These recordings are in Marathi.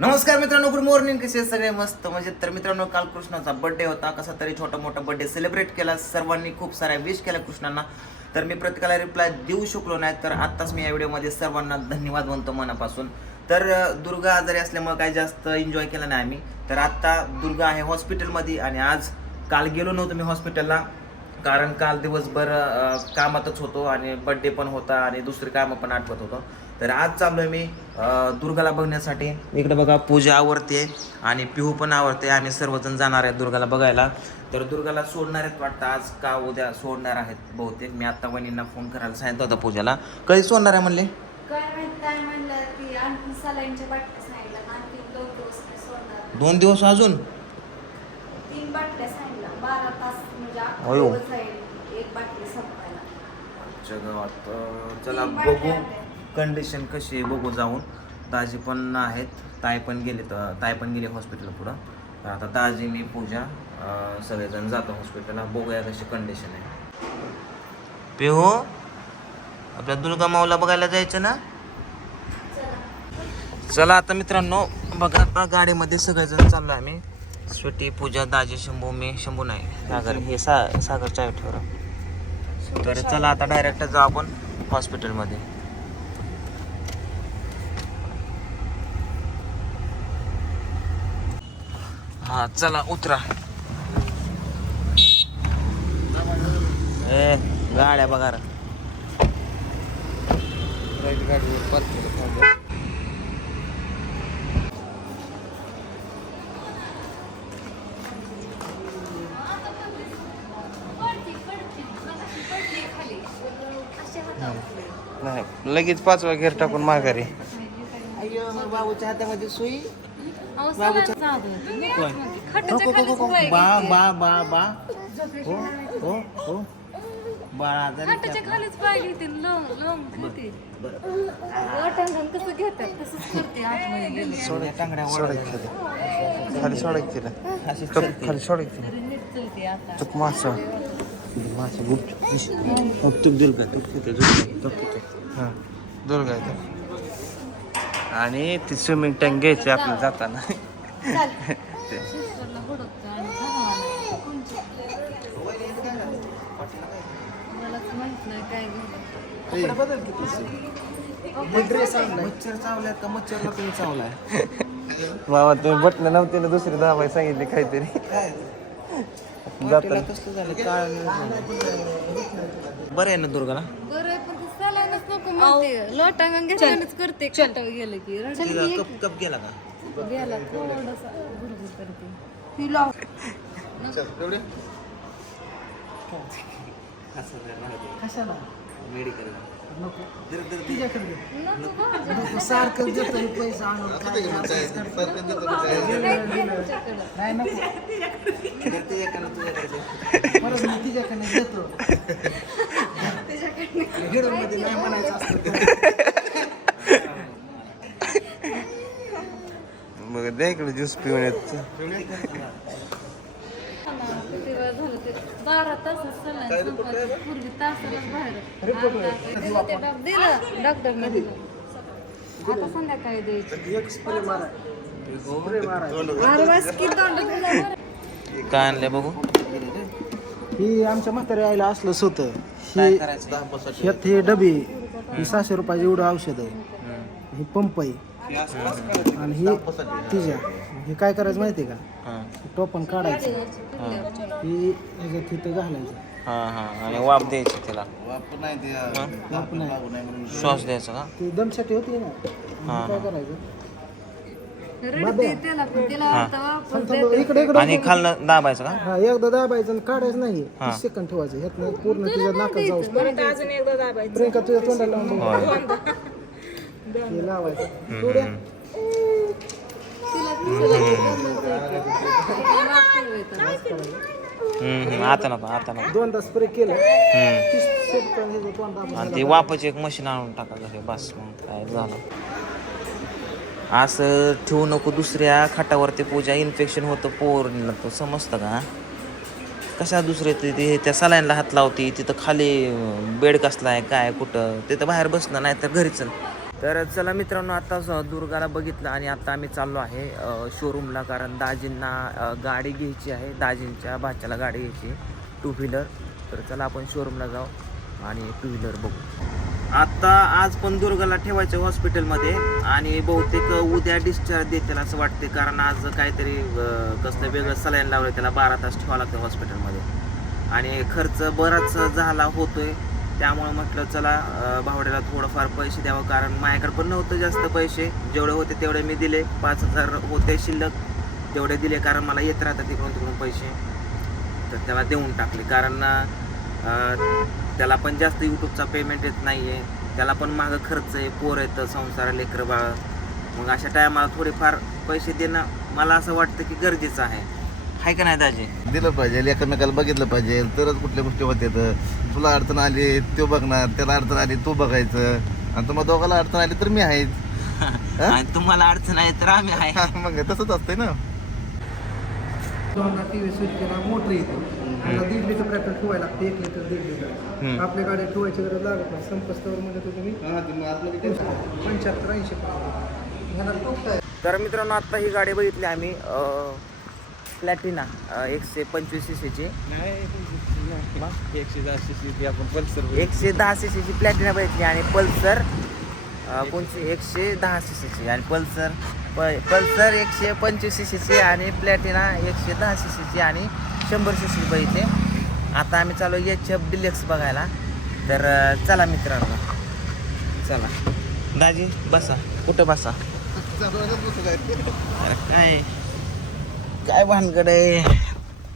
नमस्कार मित्रांनो गुड मॉर्निंग कसे सगळे? मस्त म्हणजे तर मित्रांनो काल कृष्णाचा बर्थडे होता. कसा तरी छोटा मोठा बर्थडे सेलिब्रेट केला. सर्वांनी खूप साऱ्या विश केल्या कृष्णांना. तर मी प्रत्येकाला रिप्लाय देऊ शकलो नाही तर आत्ताच मी या व्हिडिओमध्ये सर्वांना धन्यवाद म्हणतो मनापासून. तर दुर्गा आजारी असल्यामुळे काही जास्त एन्जॉय केला नाही आम्ही. तर आत्ता दुर्गा आहे हॉस्पिटलमध्ये आणि आज काल गेलो नव्हतो मी हॉस्पिटलला कारण काल दिवसभर कामातच होतो आणि बड्डे पण होता आणि दुसरी कामं पण आठवत होतो. तर आज चाललोय मी अ, दुर्गाला बघण्यासाठी. इकडे बघा पूजा आवडते आणि पिहू पण आवडते आम्ही सर्वजण जाणार आहेत दुर्गाला बघायला. तर दुर्गाला सोडणार आहेत वाटतं. आज का उद्या सोडणार आहेत बहुतेक. मी आता वहिनींना फोन करायला सांगितलं होता पूजाला. कधी सोडणार आहे म्हणले? दोन दिवस अजून? बारा तास म्हणजे अख्खा अयो. दिवस जाईल एक बाटली संपायला. आमच्या गावात अ, चला तीन बघू आहेत. कंडिशन कशी आहे बघू जाऊन. दाजी पण आहेत ताई पण गेले तर ताई पण गेले हॉस्पिटल पुढं. तर आता दाजी मी पूजा अ, सगळेजण जातो हॉस्पिटलला बघूया कशी कंडिशन आहे. पेहो आपल्या दुर्गा माऊला बघायला जायचं ना? चला. आता मित्रांनो बघा आता गाडीमध्ये सगळेजण चाललो आम्ही. स्वीटी पूजा दाजी शंभू मी शंभू नाही. सागर हे सा सागर चाय ठेवरा तर चला आता डायरेक्ट जाऊ आपण हॉस्पिटलमध्ये हा चला उतरा. ए गाड्या बघा रे. नाही लगेच पाचवा घेर टाकून माघारी. बाबूच्या हातामध्ये सुई. बा बा बा बा. हो हो हो. बाळा आजारी खाटाच्या खालीच पाहिली ती लोंग लोंग होती. वाटाणा कसं घेतात तसंच करते आतमध्ये गेले. सोड्या टांगड्या सोडा वळायच्या. तिला खाली. सोडा की तिला. अशी टप चलते. खाली सोडा मासा गुप्त तूप का तूप हां दोन काय तर. आणि ती स्विमिंग टँक घ्यायची आपल्याला जाताना. तुम्ही चावलाय बाबा तुम्ही बटणं नव्हते ना दुसरी दहा सांगितले काहीतरी. जाताना. कसलं झालं? काळ बरं आहे ना दुर्गाला? बरं आहे, पण ते सलाईनच नको म्हणते. लोटांगण घेतल्यानंच करते गेलं की. तिला कप कप गेला का? गेला थोडसा गुरगुर करते. कशाला? मेडिकलला. दर दर दे. सारखं देतो पैसा आणून नाही नको ते दे. परत मी तिच्याकडे देतो नाही म्हणायचं असतं मग द्या इकडे ज्यूस पिऊन येत बारा तास पूर्वी तासालाच बाहेर. दिलं आता संध्याकाळी द्यायची. काय आणलंय बघू? ही आमच्या म्हातारी आईला असलंच होतं ही हे डबे. ही सहाशे रुपयाचे एवढं औषध आहे. ही पंप आहे. आणि ही तिच्या. हे काय करायचं माहिती आहे का? हां. टोपण काढायचं. ही ह्याच्यात तिथं घालायचं. हां हां. आणि वाफ द्यायची त्याला. वाप नाही श्वास द्यायचा का? ती दमसाठी होती ना. हा, मग काय करायचं? रडते त्याला पण. तिला वाटतं वापस थांब, इकडे इकडे. आणि खालनं दाबायचं का? हा एकदा दाबायचं आणि काढायचं नाही. तीस सेकंद ठेवायचं. ह्यातनं पूर्ण तिच्या नाकात जाऊ प्रियंका तुझ्या तोंडाला लावून बघ. हे लावायचं. थोड्या आता नको आता नको दोनदा स्प्रे केलं. तीस. आणि ते वापाचे एक मशीन आणून टाका घरी बस मग काय झालं. असं ठेवू नको दुसऱ्या खाटावरती पूजा. इन्फेक्शन होतं पोरणीला तो समजतं का? कशा दुसरे ते त्या सलाईनला हात लावती. तिथं खाली बेड कसला आहे काय कुठं? तिथं बाहेर बसणं नाही तर घरी चल. तर चला मित्रांनो आता दुर्गाला बघितलं आणि आता आम्ही चाललो आहे शोरूमला कारण दाजींना गाडी घ्यायची आहे. दाजींच्या भाच्याला गाडी घ्यायची टू व्हीलर तर चला आपण शोरूमला जाऊ आणि टू व्हीलर बघू. आता आज पण दुर्गाला ठेवायचं हॉस्पिटलमध्ये आणि बहुतेक उद्या डिस्चार्ज देतील असं वाटते कारण आज काहीतरी कसलं वेगळं सलाईन लावलं त्याला बारा तास ठेवावं लागतं हॉस्पिटलमध्ये आणि खर्च बराच झाला होतोय. त्यामुळं म्हटलं चला भावड्याला थोडंफार पैसे द्यावं कारण माझ्याकडे पण नव्हतं जास्त पैसे. जेवढे होते तेवढे मी दिले. पाच हजार होते शिल्लक. तेवढे दिले कारण मला येत राहतात तिकडून तिकडून पैसे. तर त्याला देऊन टाकले. कारण त्याला पण जास्त यूट्यूबचा पेमेंट येत नाही आहे त्याला पण मागं खर्च आहे पोर येतं संसार लेकरं बाळ. मग अशा टायमाला थोडेफार पैसे देणं मला असं वाटतं की गरजेचं आहे. आहे का नाही दाजी? दिलं पाहिजे एकमेकाला बघितलं पाहिजे तरच कुठल्या गोष्टी होते तर तुला अडचण आली तो बघणार त्याला अडचण आली तू बघायचं. आणि तुम्हाला दोघाला अडचण आली तर मी आहेच. आणि तुम्हाला अडचण आहे तर आम्ही आहे. हा, मग तसंच असतंय ना. टी व्ही स्विच केला मोटर येते. त्याला दीड लिटर पेट्रोल ठेवायला लागते एक लिटर दीड लिटर. आपल्या गाड्या ठेवायची गरज लागत नाही. संपस्तवर म्हणजे तो तुम्ही पंच्याहत्तर ऐंशी ह्याला टोक काय तर मित्रांनो आत्ता ही गाडी बघितली आम्ही. प्लॅटिना एकशे पंचवीस सी सीची एकशे दहा सी आपण पल्सर एकशे दहा सी सीची प्लॅटिना बघितली आणि पल्सर कोणची एकशे दहा सी सीची आणि पल्सर प पल्सर एकशे पंचवीस सी सीची आणि प्लॅटिना एकशे दहा सी सीची आणि शंभर सी सी बघितले. आता आम्ही चालू एच एफ डिलेक्स बघायला. तर चला मित्रांनो. चला. दाजी बसा. कुठं बसा? काय? काय भानगड आहे?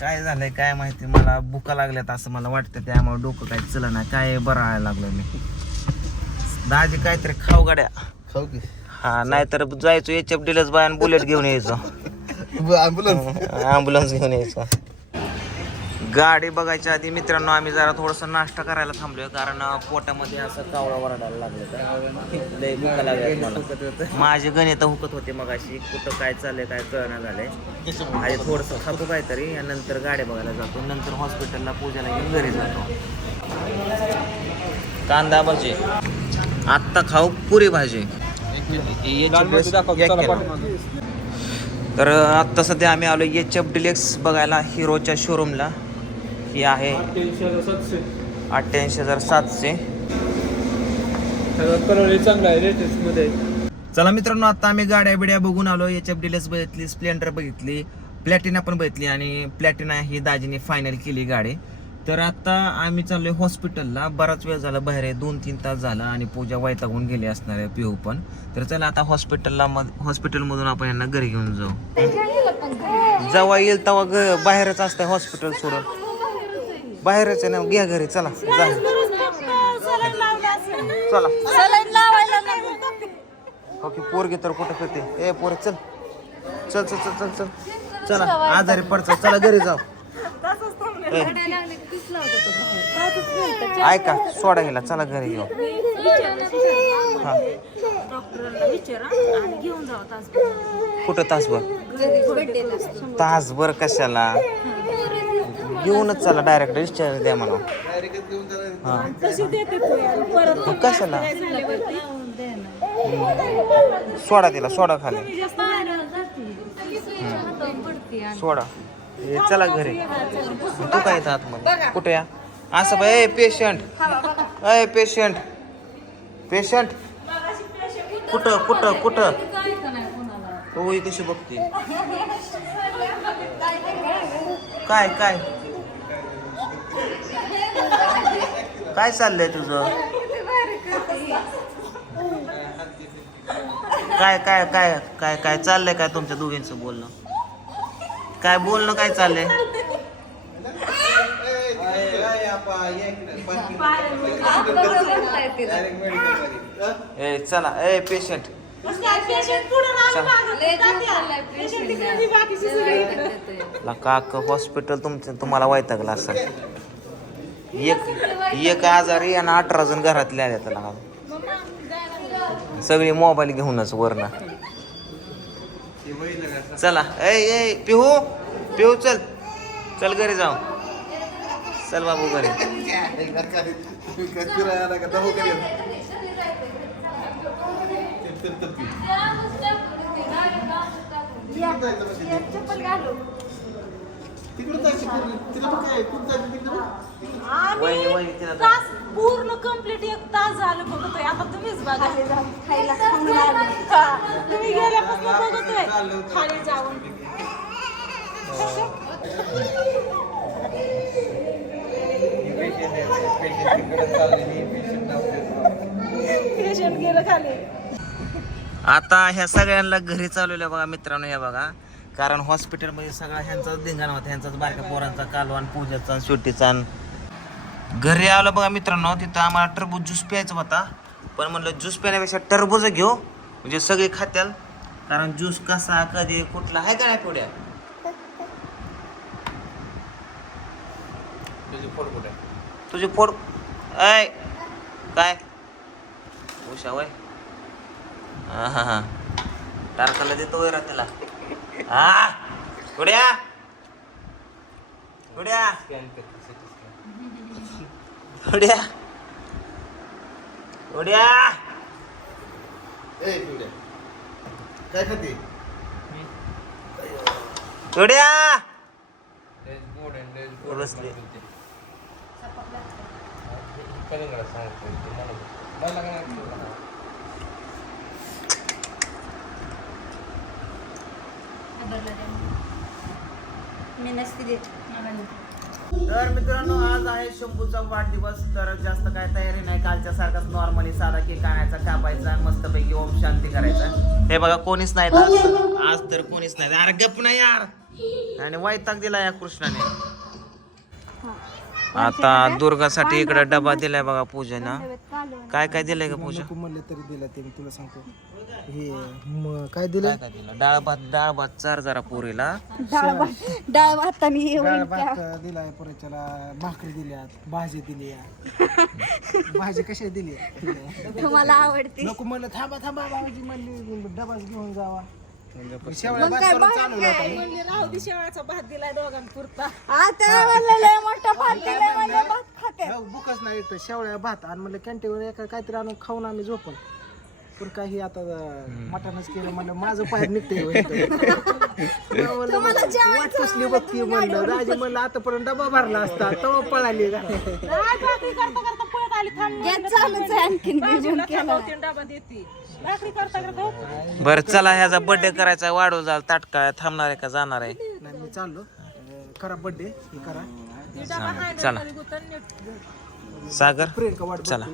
काय झालंय काय माहिती? मला भुका लागल्यात असं मला वाटतं त्यामुळे डोकं काय चलं नाही. काय बरं लागलं मी. दाजी काहीतरी खाऊ गाड्या. खाऊ की. हा नाहीतर जायचो एच एफ डीलच बाय बुलेट घेऊन यायचो. ॲम्ब्युलन्स ॲम्ब्युलन्स घेऊन यायचो. गाडी बघायच्या आधी मित्रांनो आम्ही जरा थोडंसं नाश्ता करायला थांबलोय कारण पोटामध्ये असं कावळा वरडायला लागलं लय भुका लागल्या माझे गणित हुकत होते मग अशी कुठं काय चाललंय काय कळणं झालंय. आणि थोडंसं खातो काहीतरी नंतर गाड्या बघायला जातो. नंतर हॉस्पिटलला पूजाला घेऊन घरी जातो. कांदा भाजी. आत्ता खाऊ पुरी भाजी. तर आत्ता सध्या आम्ही आलो एच एफ डिलेक्स बघायला हिरोच्या शोरूमला ही आहे अठ्ठ्याऐंशी हजार सातशे. चांगला आहे चला मित्रांनो आता आम्ही गाड्या बिड्या बघून आलो. एच एफ डिलेक्स बघितली स्प्लेंडर बघितली प्लॅटिना पण बघितली आणि प्लॅटिना ही दाजीने फायनल केली गाडी. तर आता आम्ही चाललोय हॉस्पिटलला बराच वेळ झाला बाहेर आहे. दोन तीन तास झाला आणि पूजा वैतागून गेली असणार आहे पिऊ पण. तर चला आता हॉस्पिटलला मध हॉस्पिटलमधून आपण यांना घरी घेऊन जाऊ. जेव्हा येईल तेव्हा बाहेरच असतं हॉस्पिटल सोडून. बाहेरच आहे ना घ्या घरी चला. जा. चला. ओके पोरगे तर कुठं करते ए पोर चल. चल चल चल चल चल. चला आजारी पडचा चला घरी जाऊ. ए, ऐका सोडा गेला चला घरी घेऊ हा. कुठं तासभर? तासभर कशाला? घेऊनच चला डायरेक्ट डिस्चार्ज द्या मला हा. मग कशाला? सोडा तिला सोडा खाली. सोडा. ए, चला घरी. तू काय येतं आतमध्ये कुठे या? असं बाय पेशंट अय पेशंट पेशंट कुठं कुठं कुठं? हो ही कशी बघते? काय काय? काय चाललंय तुझं? काय काय काय काय काय चाललंय काय तुमच्या दोघींचं बोलणं? काय बोलणं काय चाललंय? ए चला ए पेशंट काक हॉस्पिटल तुमचं तुम्हाला वैतागलं असेल. एक एक आजारी आणि अठरा जण घरातले आले त्याला सगळी मोबाईल घेऊनच वरनं. चला. ए ए पिहू पिहू चल. चल घरी जाऊ. चल बाबू घरी. तिकडे वहिनी तिला. तास पूर्ण कंप्लीट एक तास झालं बघतोय. आता तुम्हीच बघा. खायला हा, तुम्ही गेल्यापासून बघतोय. खाली जाऊन. पेशंट गेलं खाली. आता ह्या सगळ्यांना घरी चालवल्या बघा मित्रांनो या बघा. कारण हॉस्पिटलमध्ये सगळा ह्यांचाच धिंगाणा होता. ह्यांचाच बारक्या पोरांचा कालवान पूजाचा आणि शेवटीचा आणि घरी आलं बघा मित्रांनो तिथं आम्हाला टरबूज ज्यूस प्यायचा होता. पण म्हणलं ज्यूस पिण्यापेक्षा टरबूज घेऊ म्हणजे सगळे खात्याल. कारण ज्यूस कसा कधी कुठला आहे का नाही पुढ्या तुझे फोड ऐ काय? उषा वय. हा हा हा. टारकाला देतो त्याला. हा कुड्या कुड्या कुड्या कुड्या ए, पिवड्या. काय खाते? कुड्या बसले. मी नसते देत. तर मित्रांनो आज आहे शंभूचा वाढदिवस तर जास्त काय तयारी नाही. कालच्या सारखाच नॉर्मली साधा केक आणायचा कापायचा मस्तपैकी ओम शांती करायचा. हे बघा कोणीच नाही आज. आज तर कोणीच नाही अरे गप नाही यार. आणि वैताग दिला या कृष्णाने. आता दुर्गासाठी इकडे डबा दिलाय बघा पूजेना. काय काय दिलंय का पूजा? नको म्हणलं तरी दिलं ते मी तुला सांगतो. हे म- काय दिलं काय काय दिलं? डाळ भात डाळ भात चार जरा पोरीला. डाळ भातानी डाळ भात दिलाय परत त्याला भाकरी दिल्यात भाजी दिली भाजी कशा दिली तुम्हाला आवडते. नको म्हणलं थांबा थांबा भाजी म्हणली डबाच घेऊन जावा. शेवळ्या भात म्हणले राहू दे भात दिलाय दोघांपुरता. आता म्हणलं लय मोठा भात दिलाय म्हणलं भात खाते. भूकच नाही एक तर शेवळ्या भात आणि म्हणलं कॅन्टीनवर एका काहीतरी आणून खाऊन आम्ही झोपण पण काही आता मटणच केलं म्हणलं माझं पाय निघते वाट कसली बघती म्हणलं राजे म्हणलं आतापर्यंत डबा भरला असता तवा पळाली. का भाकरी करता करता पळत आली थांब गॅस चालूच आहे आणखीन भाजीला थांबवते आणि डबा देते. भाकरी करता करता हो. बरं चला ह्याचा बर्थडे करायचा वाढू जाल ताटका थांबणार आहे का जाणार आहे? नाही मी चाललो. अं, करा बर्थडे हे करा. ती डबा आहे ना चला. तरी गुतन नीट. सागर वाट चला.